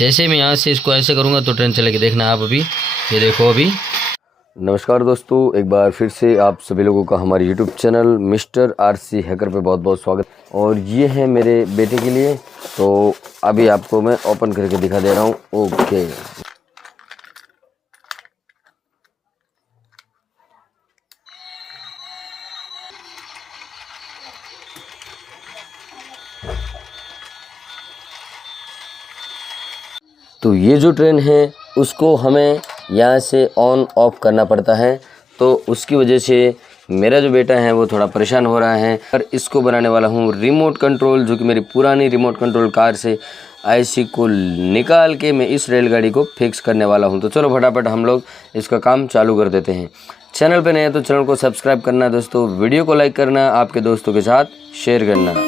जैसे मैं यहाँ से इसको ऐसे करूँगा तो ट्रेन चलेगी, देखना आप अभी, ये देखो अभी। नमस्कार दोस्तों, एक बार फिर से आप सभी लोगों का हमारे YouTube channel mister RC hacker पे बहुत बहुत स्वागत। और ये है मेरे बेटे के लिए, तो अभी आपको मैं ओपन करके दिखा दे रहा हूँ। ओके, तो ये जो ट्रेन है उसको हमें यहाँ से ऑन ऑफ करना पड़ता है, तो उसकी वजह से मेरा जो बेटा है वो थोड़ा परेशान हो रहा है। और इसको बनाने वाला हूँ रिमोट कंट्रोल, जो कि मेरी पुरानी रिमोट कंट्रोल कार से आईसी को निकाल के मैं इस रेलगाड़ी को फिक्स करने वाला हूँ। तो चलो फटाफट हम लोग इसका काम चालू कर देते हैं। चैनल पे नए हैं तो चैनल को सब्सक्राइब करना दोस्तों, वीडियो को लाइक करना, आपके दोस्तों के साथ शेयर करना।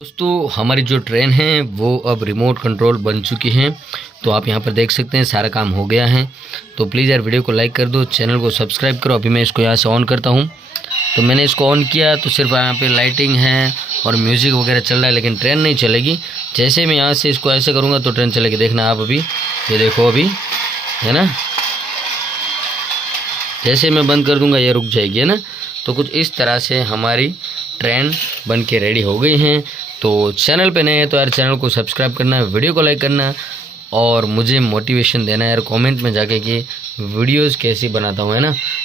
दोस्तों हमारी जो ट्रेन है वो अब रिमोट कंट्रोल बन चुकी है, तो आप यहाँ पर देख सकते हैं सारा काम हो गया है। तो प्लीज़ यार वीडियो को लाइक कर दो, चैनल को सब्सक्राइब करो। अभी मैं इसको यहाँ से ऑन करता हूँ, तो मैंने इसको ऑन किया तो सिर्फ यहाँ पे लाइटिंग है और म्यूज़िक वगैरह चल रहा है, लेकिन ट्रेन नहीं चलेगी। जैसे मैं यहाँ से इसको ऐसे करूँगा तो ट्रेन चलेगी, देखना आप अभी, ये देखो अभी, है ना। जैसे मैं बंद कर दूँगा ये रुक जाएगी, है ना। तो कुछ इस तरह से हमारी ट्रेन बन के रेडी हो गई हैं। तो चैनल पे नए हैं तो यार चैनल को सब्सक्राइब करना, वीडियो को लाइक करना और मुझे मोटिवेशन देना यार कमेंट में जाके कि वीडियोस कैसी बनाता हूँ, है ना।